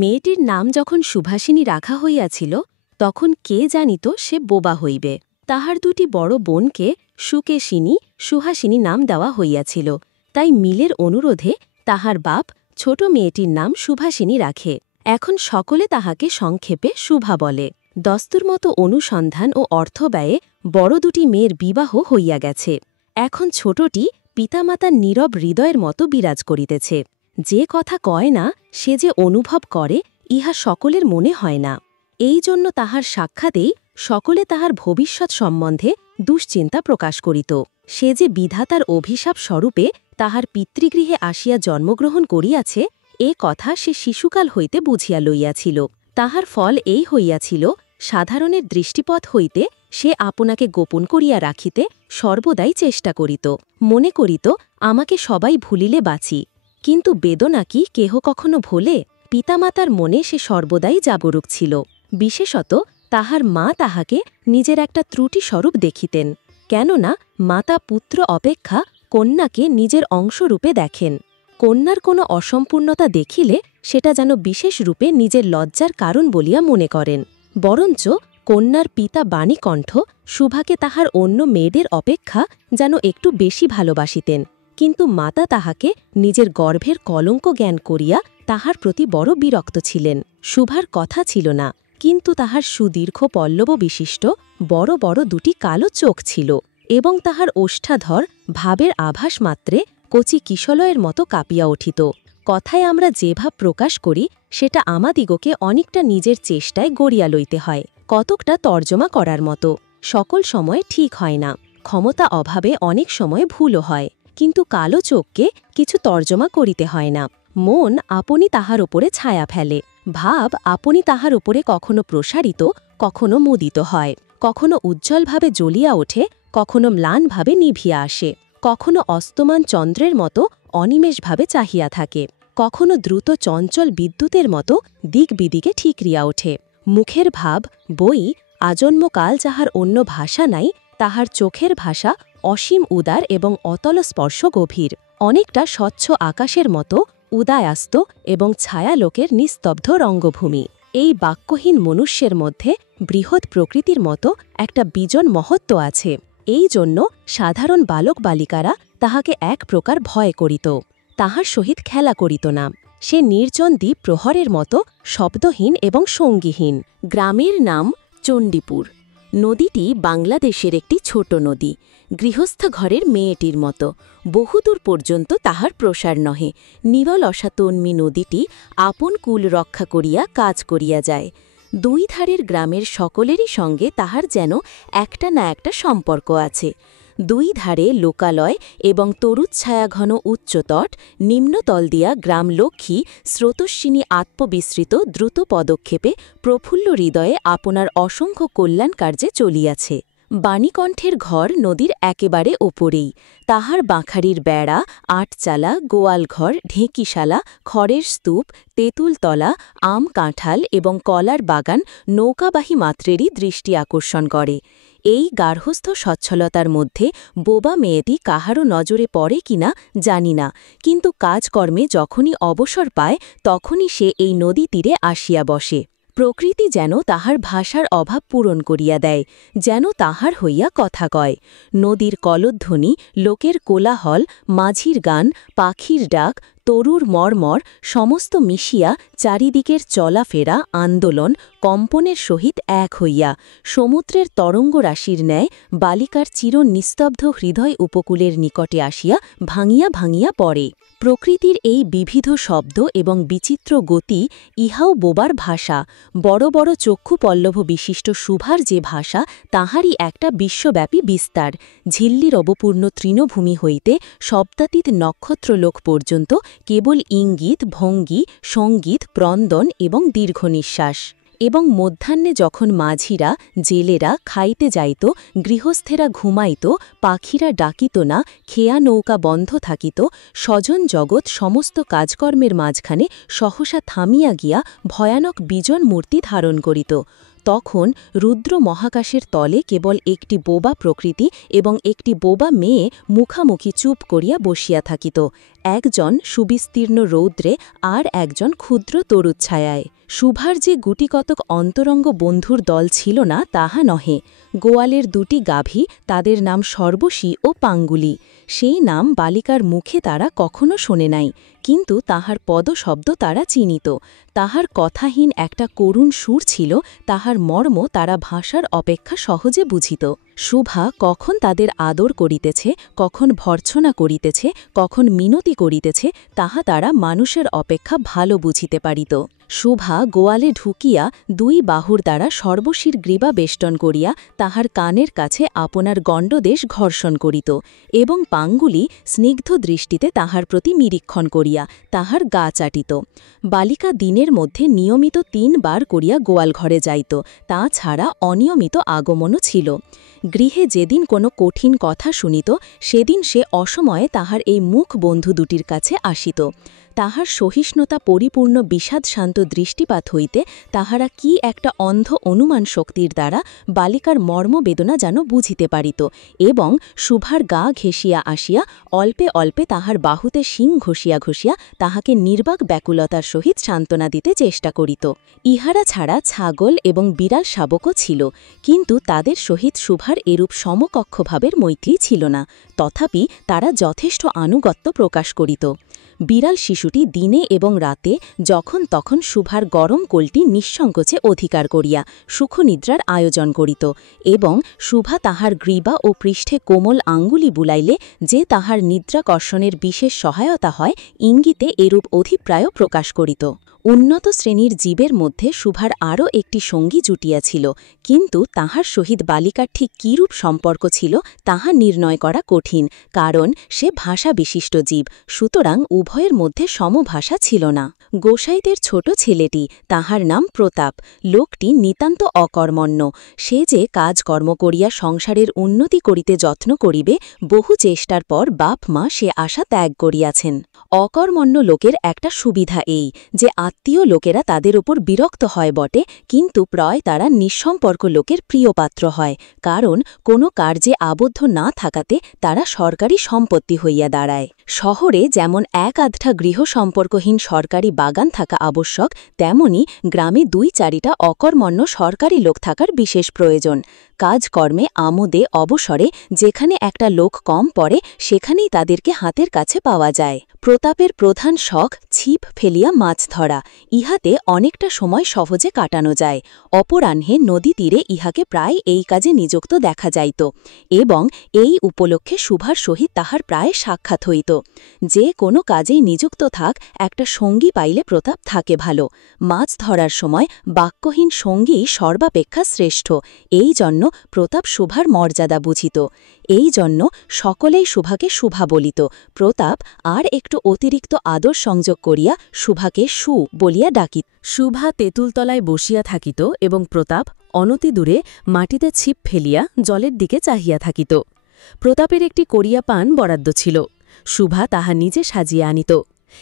মেয়েটির নাম যখন সুভাষিনী রাখা হইয়াছিল তখন কে জানিত সে বোবা হইবে। তাহার দুটি বড় বোনকে সুকেশিনী সুহাসিনী নাম দেওয়া হইয়াছিল। তাই মিলের অনুরোধে তাহার বাপ ছোট মেয়েটির নাম সুভাষিনী রাখে। এখন সকলে তাহাকে সংক্ষেপে শুভা বলে। দস্তুর মতো অনুসন্ধান ও অর্থ ব্যয়ে বড় দুটি মেয়ের বিবাহ হইয়া গেছে। এখন ছোটটি পিতামাতার নীরব হৃদয়ের মতো বিরাজ করিতেছে। যে কথা কয় না সে যে অনুভব করে ইহা সকলের মনে হয় না। এই জন্য তাহার সাক্ষাতেই সকলে তাহার ভবিষ্যৎ সম্বন্ধে দুশ্চিন্তা প্রকাশ করিত। সে যে বিধাতার অভিশাপ স্বরূপে তাহার পিতৃগৃহে আসিয়া জন্মগ্রহণ করিয়াছে এ কথা সে শিশুকাল হইতে বুঝিয়া লইয়াছিল। তাহার ফল এই হইয়াছিল, সাধারণের দৃষ্টিপথ হইতে সে আপনাকে গোপন করিয়া রাখিতে সর্বদাই চেষ্টা করিত। মনে করিত আমাকে সবাই ভুলিলে বাঁচি। কিন্তু বেদনা কি কেহ কখনো ভোলে? পিতামাতার মনে সে সর্বদাই জাগরুক ছিল। বিশেষত তাহার মা তাহাকে নিজের একটা ত্রুটিস্বরূপ দেখিতেন। কেননা মাতা পুত্র অপেক্ষা কন্যাকে নিজের অংশরূপে দেখেন। কন্যার কোনো অসম্পূর্ণতা দেখিলে সেটা যেন বিশেষ রূপে নিজের লজ্জার কারণ বলিয়া মনে করেন। বরঞ্চ কন্যার পিতা বাণীকণ্ঠ শুভাকে তাহার অন্য মেয়েদের অপেক্ষা যেন একটু বেশি ভালোবাসিতেন। কিন্তু মাতা তাহাকে নিজের গর্ভের কলঙ্ক জ্ঞান করিয়া তাহার প্রতি বড় বিরক্ত ছিলেন। শুভার কথা ছিল না, কিন্তু তাহার সুদীর্ঘ পল্লব বিশিষ্ট বড় বড় দুটি কালো চোখ ছিল এবং তাহার ওষ্ঠাধর ভাবের আভাস মাত্রে কচি কিশলয়ের মতো কাঁপিয়া উঠিত। কথায় আমরা যে ভাব প্রকাশ করি সেটা আমাদিগকে অনেকটা নিজের চেষ্টায় গড়িয়া লইতে হয়, কতকটা তর্জমা করার মতো। সকল সময় ঠিক হয় না, ক্ষমতা অভাবে অনেক সময় ভুলও হয়। কিন্তু কালো চোখকে কিছু তর্জমা করিতে হয় না। মন আপনি তাহার ওপরে ছায়া ফেলে, ভাব আপনি তাহার ওপরে কখনো প্রসারিত কখনো মুদিত হয়, কখনো উজ্জ্বলভাবে জ্বলিয়া ওঠে কখনো ম্লানভাবে নিভিয়া আসে, কখনো অস্তমান চন্দ্রের মতো অনিমেষভাবে চাহিয়া থাকে, কখনো দ্রুত চঞ্চল বিদ্যুতের মতো দিক বিদিকে ঠিকরিয়া ওঠে। মুখের ভাব বই আজন্মকাল যাহার অন্য ভাষা নাই, তাহার চোখের ভাষা অসীম উদার এবং অতল স্পর্শ গভীর, অনেকটা স্বচ্ছ আকাশের মতো উদয়াস্ত এবং ছায়ালোকের নিস্তব্ধ রঙ্গভূমি। এই বাক্যহীন মনুষ্যের মধ্যে বৃহৎ প্রকৃতির মতো একটা বিজন মহত্ব আছে। এই জন্য সাধারণ বালক বালিকারা তাহাকে এক প্রকার ভয় করিত, তাহার সহিত খেলা করিত না। সে নির্জন দ্বীপ প্রহরের মতো শব্দহীন এবং সঙ্গীহীন। গ্রামের নাম চণ্ডীপুর। নদীটি বাংলাদেশের একটি ছোট নদী, গৃহস্থ ঘরের মেয়েটির মতো। বহুদূর পর্যন্ত তাহার প্রসার নহে। নিরল অসাতন্মী নদীটি আপন কুল রক্ষা করিয়া কাজ করিয়া যায়। দুই ধারের গ্রামের সকলেরই সঙ্গে তাহার যেন একটা না একটা সম্পর্ক আছে। দুই ধারে লোকালয় এবং তরুচ্ছায়াঘন উচ্চতট, নিম্নতল দিয়া গ্রাম লক্ষ্মী স্রোতস্বিনী আত্মবিস্মৃত দ্রুত পদক্ষেপে প্রফুল্ল হৃদয়ে আপনার অসংখ্য কল্যাণ কার্যে চলিয়াছে। বাণীকণ্ঠের ঘর নদীর একেবারে ওপরেই। তাহার বাঁখারির বেড়া, আটচালা, গোয়ালঘর, ঢেঁকিশালা, খড়ের স্তূপ, তেঁতুলতলা, আম কাঁঠাল এবং কলার বাগান নৌকাবাহী মাত্রেরই দৃষ্টি আকর্ষণ করে। এই গার্হস্থ্য সচ্ছলতার মধ্যে বোবা মেয়েটি কাহারও নজরে পড়ে কিনা জানি না, কিন্তু কাজকর্মে যখনই অবসর পায় তখনই সে এই নদী তীরে আসিয়া বসে। প্রকৃতি যেন তাহার ভাষার অভাব পূরণ করিয়া দেয়, যেন তাহার হইয়া কথা কয়। নদীর কলধ্বনি, লোকের কোলাহল, মাঝির গান, পাখির ডাক, তরুর মর্মর সমস্ত মিশিয়া চারিদিকের চলাফেরা, আন্দোলন, কম্পনের সহিত এক হইয়া সমুদ্রের তরঙ্গরাশির ন্যায় বালিকার চির নিস্তব্ধ হৃদয় উপকূলের নিকটে আসিয়া ভাঙিয়া ভাঙিয়া পড়ে। প্রকৃতির এই বিবিধ শব্দ এবং বিচিত্র গতি ইহাও বোবার ভাষা। বড় বড় চক্ষু পল্লব বিশিষ্ট শুভার যে ভাষা তাহারই একটা বিশ্বব্যাপী বিস্তার। ঝিল্লির অবপূর্ণ তৃণভূমি হইতে শব্দাতীত নক্ষত্রলোক পর্যন্ত কেবল ইঙ্গিত, ভঙ্গি, সঙ্গীত, ক্রন্দন এবং দীর্ঘ নিঃশ্বাস। এবং মধ্যাহ্নে যখন মাঝিরা, জেলেরা খাইতে যাইত, গৃহস্থেরা ঘুমাইত, পাখিরা ডাকিত না, খেয়া নৌকা বন্ধ থাকিত, স্বজন জগৎ সমস্ত কাজকর্মের মাঝখানে সহসা থামিয়া গিয়া ভয়ানক বিজন মূর্তি ধারণ করিত, তখন রুদ্র মহাকাশের তলে কেবল একটি বোবা প্রকৃতি এবং একটি বোবা মেয়ে মুখামুখি চুপ করিয়া বসিয়া থাকিত। একজন সুবিস্তীর্ণ রৌদ্রে আর একজন ক্ষুদ্র তরুচ্ছায়ায়। শুভার যে গুটিকতক অন্তরঙ্গ বন্ধুর দল ছিল না তাহা নহে। গোয়ালের দুটি গাভী, তাদের নাম সর্বশী ও পাঙ্গুলি। সেই নাম বালিকার মুখে তারা কখনো শোনে নাই, কিন্তু তাহার পদশব্দ তারা চিনিত। তাহার কথাহীন একটা করুণ সুর ছিল, তাহার মর্ম তারা ভাষার অপেক্ষা সহজে বুঝিত। শুভা কখন তাদের আদর করিতেছে, কখন ভর্ৎসনা করিতেছে, কখন মিনতি করিতেছে, তাহা তারা মানুষের অপেক্ষা ভালো বুঝিতে পারিত। শুভা গোয়ালে ঢুকিয়া দুই বাহুর দ্বারা সর্বশীর গ্রীবা বেষ্টন করিয়া তাহার কানের কাছে আপনার গণ্ডদেশ ঘর্ষণ করিত, এবং পাঙ্গুলি স্নিগ্ধ দৃষ্টিতে তাহার প্রতি নিরীক্ষণ করিয়া তাহার গা চাটিত। বালিকা দিনের মধ্যে নিয়মিত ৩ বার করিয়া গোয়াল ঘরে যাইত, তা ছাড়া অনিয়মিত আগমনও ছিল। গৃহে যেদিন কোনো কঠিন কথা শুনিত, সেদিন সে অসময়ে তাহার এই মুখ বন্ধু দুটির কাছে আসিত। তাহার সহিষ্ণুতা পরিপূর্ণ বিষাদশান্ত দৃষ্টিপাত হইতে তাহারা কি একটা অন্ধ অনুমান শক্তির দ্বারা বালিকার মর্মবেদনা যেন বুঝিতে পারিত, এবং শুভার গা ঘেঁষিয়া আসিয়া অল্পে অল্পে তাহার বাহুতে শিং ঘষিয়া ঘষিয়া তাহাকে নির্বাক ব্যাকুলতার সহিত সান্ত্বনা দিতে চেষ্টা করিত। ইহারা ছাড়া ছাগল এবং বিড়াল শাবকও ছিল, কিন্তু তাদের সহিত শুভার এরূপ সমকক্ষভাবের মৈত্রী ছিল না। তথাপি তারা যথেষ্ট আনুগত্য প্রকাশ করিত। বিড়াল শিশুটি দিনে এবং রাতে যখন তখন শুভার গরম কোলটি নিঃসংকোচে অধিকার করিয়া সুখনিদ্রার আয়োজন করিত, এবং শুভা তাহার গ্রীবা ও পৃষ্ঠে কোমল আঙ্গুলি বুলাইলে যে তাহার নিদ্রাকর্ষণের বিশেষ সহায়তা হয়, ইঙ্গিতে এরূপ অভিপ্রায় প্রকাশ করিত। উন্নত শ্রেণীর জীবের মধ্যে শুভার আরও একটি সঙ্গী জুটিয়াছিল, কিন্তু তাহার সহিত বালিকার ঠিক কিরূপ সম্পর্ক ছিল তাহা নির্ণয় করা কঠিন, কারণ সে ভাষা বিশিষ্ট জীব, সুতরাং উভয়ের মধ্যে সমভাষা ছিল না। গোসাইদের ছোট ছেলেটি, তাহার নাম প্রতাপ। লোকটি নিতান্ত অকর্মণ্য। সে যে কাজকর্ম করিয়া সংসারের উন্নতি করিতে যত্ন করিবে, বহু চেষ্টার পর বাপ মা সে আশা ত্যাগ করিয়াছেন। অকর্মণ্য লোকের একটা সুবিধা এই যে আত্মীয় লোকেরা তাদের ওপর বিরক্ত হয় বটে, কিন্তু প্রায় তারা নিঃসম্পর্ক লোকের প্রিয়পাত্র হয়, কারণ কোনো কার্যে আবদ্ধ না থাকাতে তারা সরকারি সম্পত্তি হইয়া দাঁড়ায়। শহরে যেমন এক আধটা গৃহ সম্পর্কহীন সরকারি বাগান থাকা আবশ্যক, তেমনি গ্রামে ২-৪টা অকর্মণ্য সরকারি লোক থাকার বিশেষ প্রয়োজন। কাজকর্মে আমোদে অবসরে যেখানে একটা লোক কম পড়ে, সেখানেই তাদেরকে হাতের কাছে পাওয়া যায়। প্রতাপের প্রধান শখ ছিপ ফেলিয়া মাছ ধরা। ইহাতে অনেকটা সময় সহজে কাটানো যায়। অপরাহ্নে নদী তীরে ইহাকে প্রায় এই কাজে নিযুক্ত দেখা যাইত, এবং এই উপলক্ষে শুভার সহিত তাহার প্রায় সাক্ষাৎ হইত। যে কোনো কাজেই নিযুক্ত থাক, একটা সঙ্গী পাইলে প্রতাপ থাকে ভালো। মাছ ধরার সময় বাক্যহীন সঙ্গী সর্বাপেক্ষা শ্রেষ্ঠ। এই জন্য প্রতাপ শুভার মর্যাদা বুঝিত। এই জন্য সকলেই শুভাকে শুভা বলিত। প্রতাপ আর একটু অতিরিক্ত আদর সংযোগ করিয়া শুভাকে সু বলিয়া ডাকিত। শুভা তেঁতুলতলায় বসিয়া থাকিত, এবং প্রতাপ অনতিদূরে মাটিতে ছিপ ফেলিয়া জলের দিকে চাহিয়া থাকিত। প্রতাপের একটি করিয়া পান বরাদ্দ ছিল। শুভা তাহা নিজে সাজিয়া আনিত,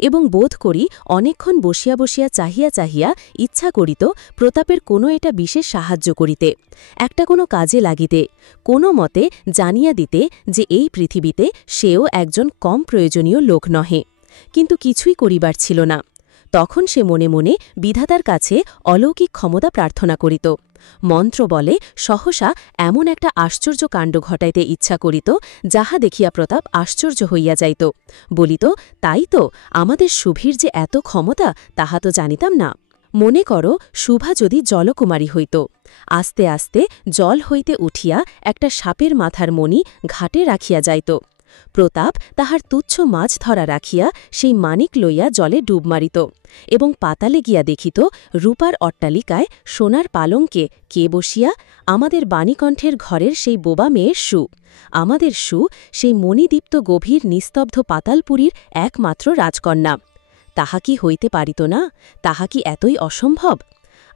এবং বোধ করি অনেকক্ষণ বসিয়া বসিয়া চাহিয়া চাহিয়া ইচ্ছা করিত প্রতাপের কোনো এটা বিশেষ সাহায্য করিতে, একটা কোনো কাজে লাগিতে, কোনো মতে জানিয়া দিতে যে এই পৃথিবীতে সেও একজন কম প্রয়োজনীয় লোক নহে। কিন্তু কিছুই করিবার ছিল না। তখন সে মনে মনে বিধাতার কাছে অলৌকিক ক্ষমতা প্রার্থনা করিত। মন্ত্র বলে সহসা এমন একটা আশ্চর্য কাণ্ড ঘটাইতে ইচ্ছা করিত, যাহা দেখিয়া প্রতাপ আশ্চর্য হইয়া যাইত। বলিত, তাই তো, আমাদের শুভীর যে এত ক্ষমতা, তাহা তো জানিতাম না। মনে করো শুভা যদি জলকুমারী হইত। আস্তে আস্তে জল হইতে উঠিয়া একটা সাপের মাথার মণি ঘাটে রাখিয়া যাইত। প্রতাপ তাহার তুচ্ছ মাছ ধরা রাখিয়া সেই মানিক লইয়া জলে ডুব মারিত, এবং পাতালে গিয়া দেখিত রূপার অট্টালিকায় সোনার পালঙ্কে কে বসিয়া? আমাদের বাণীকণ্ঠের ঘরের সেই বোবা মেয়ের সু। আমাদের সু সেই মণিদীপ্ত গভীর নিস্তব্ধ পাতালপুরীর একমাত্র রাজকন্যা। তাহা কি হইতে পারিত না? তাহা কি এতই অসম্ভব?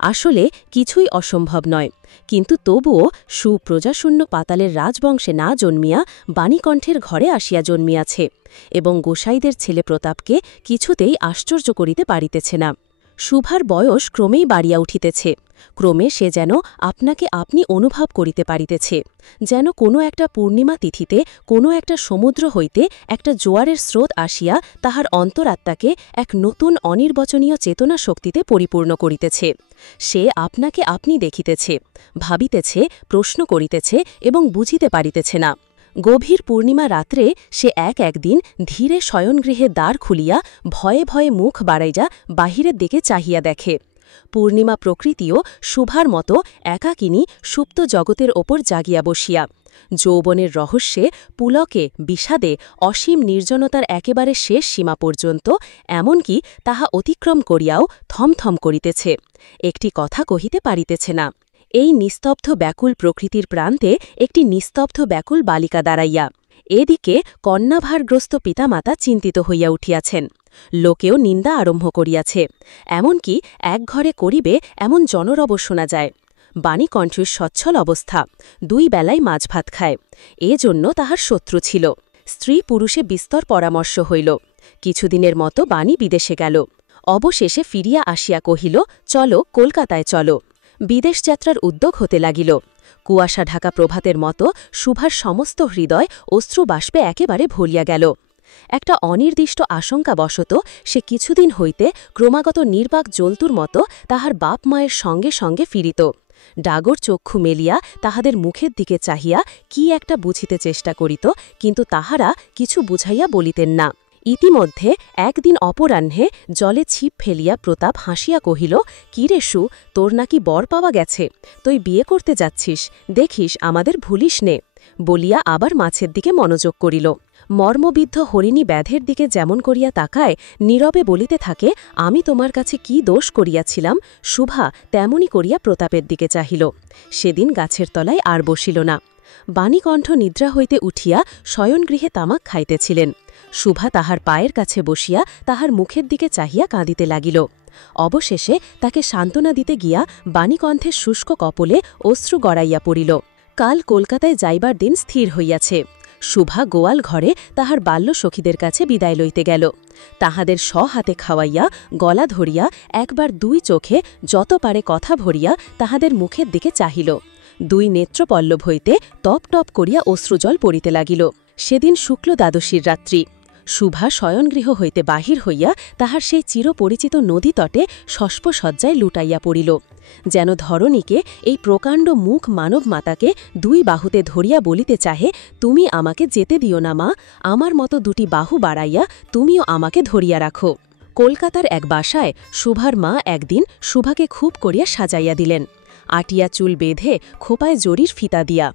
আসলে কিছুই অসম্ভব নয়, কিন্তু তবুও সুপ্রজাশূন্য পাতালের রাজবংশে না জন্মিয়া বাণীকণ্ঠের ঘরে আসিয়া জন্মিয়াছে, এবং গোসাইদের ছেলে প্রতাপকে কিছুতেই আশ্চর্য করিতে পারিতেছে না। শুভার বয়স ক্রমেই বাড়িয়া উঠিতেছে। ক্রমে সে যেন আপনাকে আপনি অনুভব করিতে পারিতেছে, যেন কোনো একটা পূর্ণিমা তিথিতে কোনো একটা সমুদ্র হইতে একটা জোয়ারের স্রোত আসিয়া তাহার অন্তরাত্মাকে এক নতুন অনির্বচনীয় চেতনা শক্তিতে পরিপূর্ণ করিতেছে। সে আপনাকে আপনি দেখিতেছে, ভাবিতেছে, প্রশ্ন করিতেছে এবং বুঝিতে পারিতেছে না। গভীর পূর্ণিমা রাত্রে সে একদিন ধীরে শয়নগৃহে দ্বার খুলিয়া ভয়ে ভয়ে মুখ বাড়াইয়া বাহিরের দিকে চাহিয়া দেখে। পূর্ণিমা প্রকৃতিও শুভার মতো একাকিনী সুপ্ত জগতের ওপর জাগিয়া বসিয়া, যৌবনের রহস্যে, পুলকে, বিষাদে, অসীম নির্জনতার একেবারে শেষ সীমা পর্যন্ত, এমনকি তাহা অতিক্রম করিয়াও থমথম করিতেছে, একটি কথা কহিতে পারিতেছে না। এই নিস্তব্ধ ব্যাকুল প্রকৃতির প্রান্তে একটি নিস্তব্ধ ব্যাকুল বালিকা দাঁড়াইয়া। এদিকে কন্যাভারগ্রস্ত পিতামাতা চিন্তিত হইয়া উঠিয়াছেন। লোকেও নিন্দা আরম্ভ করিয়াছে, এমনকি এক ঘরে করিবে এমন জনরব শোনা যায়। বাণীকণ্ঠের সচ্ছল অবস্থা, 2 বেলায় মাছ ভাত খায়, এজন্য তাহার শত্রু ছিল। স্ত্রী পুরুষে বিস্তর পরামর্শ হইল। কিছুদিনের মতো বাণী বিদেশে গেল। অবশেষে ফিরিয়া আসিয়া কহিল, চলো কলকাতায় চলো। বিদেশ যাত্রার উদ্যোগ হতে লাগিল। কুয়াশা ঢাকা প্রভাতের মতো শুভার সমস্ত হৃদয় অশ্রুবাষ্পে একেবারে ভরিয়া গেল। একটা অনির্দিষ্ট আশঙ্কাবশত সে কিছুদিন হইতে ক্রমাগত নির্বাক জলতুর মতো তাহার বাপ মায়ের সঙ্গে সঙ্গে ফিরিত। ডাগর চক্ষু মেলিয়া তাহাদের মুখের দিকে চাহিয়া কি একটা বুঝিতে চেষ্টা করিত, কিন্তু তাহারা কিছু বুঝাইয়া বলিতেন না। ইতিমধ্যে একদিন অপরাহ্নে জলে ছিপ ফেলিয়া প্রতাপ হাসিয়া কহিল, কি রে সু, তোর নাকি বর পাওয়া গেছে, তুই বিয়ে করতে যাচ্ছিস, দেখিস আমাদের ভুলিস নে, বলিয়া আবার মাছের দিকে মনোযোগ করিল। মর্মবিদ্ধ হরিণী ব্যাধের দিকে যেমন করিয়া তাকায়, নীরবে বলিতে থাকে, আমি তোমার কাছে কি দোষ করিয়াছিলাম। শুভা তেমনি করিয়া প্রতাপের দিকে চাহিল। সেদিন গাছের তলায় আর বসিল না। বাণীকণ্ঠ নিদ্রা হইতে উঠিয়া শয়নগৃহে তামাক খাইতেছিলেন। শুভা তাহার পায়ের কাছে বসিয়া তাহার মুখের দিকে চাহিয়া কাঁদিতে লাগিল। অবশেষে তাকে সান্ত্বনা দিতে গিয়া বাণীকণ্ঠের শুষ্ক কপলে অশ্রু গড়াইয়া পড়িল। কাল কলকাতায় যাইবার দিন স্থির হইয়াছে। শুভা গোয়াল ঘরে তাহার বাল্যসখীদের কাছে বিদায় লইতে গেল। তাহাদের স্বহাতে খাওয়াইয়া, গলা ধরিয়া, একবার 2 চোখে যত পারে কথা ভরিয়া তাহাদের মুখের দিকে চাহিল। 2 নেত্রপল্লব হইতে টপ টপ করিয়া অশ্রুজল পড়িতে লাগিল। সেদিন শুক্ল দ্বাদশীর রাত্রি। শুভা শয়নগৃহ হইতে বাহির হইয়া তাহার সেই চিরপরিচিত নদীতটে শস্পসজ্জায় লুটাইয়া পড়িল। যেন ধরণীকে, এই প্রকাণ্ড মুখ মানব মাতাকে 2 বাহুতে ধরিয়া বলিতে চাহে, তুমি আমাকে যেতে দিও না মা, আমার মতো 2টি বাহু বাড়াইয়া তুমিও আমাকে ধরিয়া রাখো। কলকাতার এক বাসায় শুভার মা একদিন শুভাকে খুব করিয়া সাজাইয়া দিলেন। আটিয়া চুল বেঁধে খোপায় জরির ফিতা দিয়া,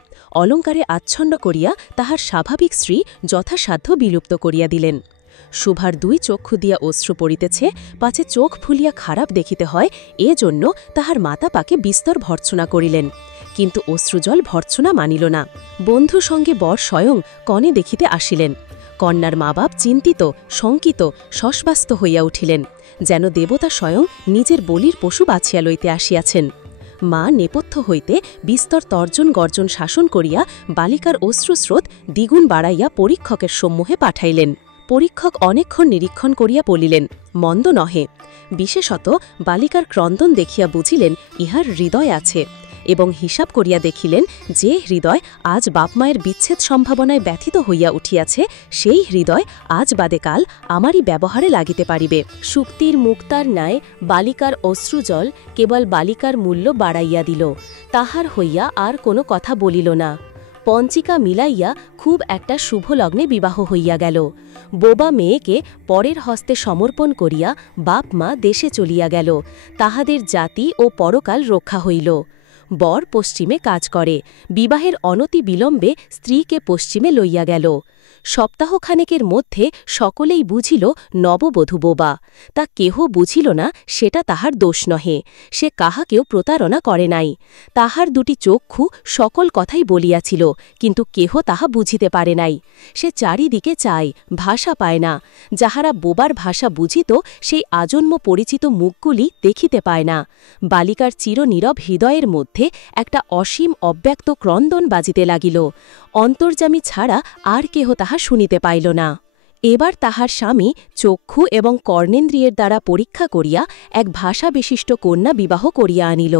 অলঙ্কারে আচ্ছন্ন করিয়া তাহার স্বাভাবিক শ্রী যথাসাধ্য বিলুপ্ত করিয়া দিলেন। শুভার 2 চক্ষু দিয়া অশ্রু পড়িতেছে, পাছে চোখ ফুলিয়া খারাপ দেখিতে হয়, এজন্য তাহার মাতা পাকে বিস্তর ভর্ৎসনা করিলেন। কিন্তু অশ্রুজল ভর্ৎসনা মানিল না। বন্ধু সঙ্গে বর স্বয়ং কনে দেখিতে আসিলেন। কন্যার মা বাপ চিন্তিত, শঙ্কিত, শশবাস্ত হইয়া উঠিলেন, যেন দেবতা স্বয়ং নিজের বলির পশু বাছিয়া লইতে আসিয়াছেন। মা নেপথ্য হইতে বিস্তর তর্জন গর্জন শাসন করিয়া বালিকার অশ্রুস্রোত দ্বিগুণ বাড়াইয়া পরীক্ষকের সম্মুখে পাঠাইলেন। পরীক্ষক অনেকক্ষণ নিরীক্ষণ করিয়া বলিলেন, মন্দ নহে। বিশেষত বালিকার ক্রন্দন দেখিয়া বুঝিলেন ইহার হৃদয় আছে, এবং হিসাব করিয়া দেখিলেন যে হৃদয় আজ বাপমায়ের বিচ্ছেদ সম্ভাবনায় ব্যথিত হইয়া উঠিয়াছে, সেই হৃদয় আজ বাদে কাল আমারই ব্যবহারে লাগিতে পারিবে। শুক্তির মুক্তার ন্যায় বালিকার অশ্রুজল কেবল বালিকার মূল্য বাড়াইয়া দিল, তাহার হইয়া আর কোনো কথা বলিল না। পঞ্চিকা মিলাইয়া খুব একটা শুভ লগ্নে বিবাহ হইয়া গেল। বোবা মেয়েকে পরের হস্তে সমর্পণ করিয়া বাপ মা দেশে চলিয়া গেল। তাহাদের জাতি ও পরকাল রক্ষা হইল। বর পশ্চিমে কাজ করে, বিবাহের অনতি বিলম্বে স্ত্রীকে পশ্চিমে লইয়া গেল। সপ্তাহখানেকের মধ্যে সকলেই বুঝিল নববধূ বোবা। তা কেহ বুঝিল না, সেটা তাহার দোষ নহে, সে কাহাকেও প্রতারণা করে নাই। তাহার 2টি চক্ষু সকল কথাই বলিয়াছিল, কিন্তু কেহ তাহা বুঝিতে পারে নাই। সে চারিদিকে চায়, ভাষা পায় না। যাহারা বোবার ভাষা বুঝিত, সেই আজন্ম পরিচিত মুখগুলি দেখিতে পায় না। বালিকার চিরনীরব হৃদয়ের মধ্যে একটা অসীম অব্যক্ত ক্রন্দন বাজিতে লাগিল। অন্তর্যামী ছাড়া আর কেহ তাহা শুনিতে পাইল না। এবার তাহার স্বামী চক্ষু এবং কর্ণেন্দ্রিয়ের দ্বারা পরীক্ষা করিয়া এক ভাষা বিশিষ্ট কন্যা বিবাহ করিয়া আনিল।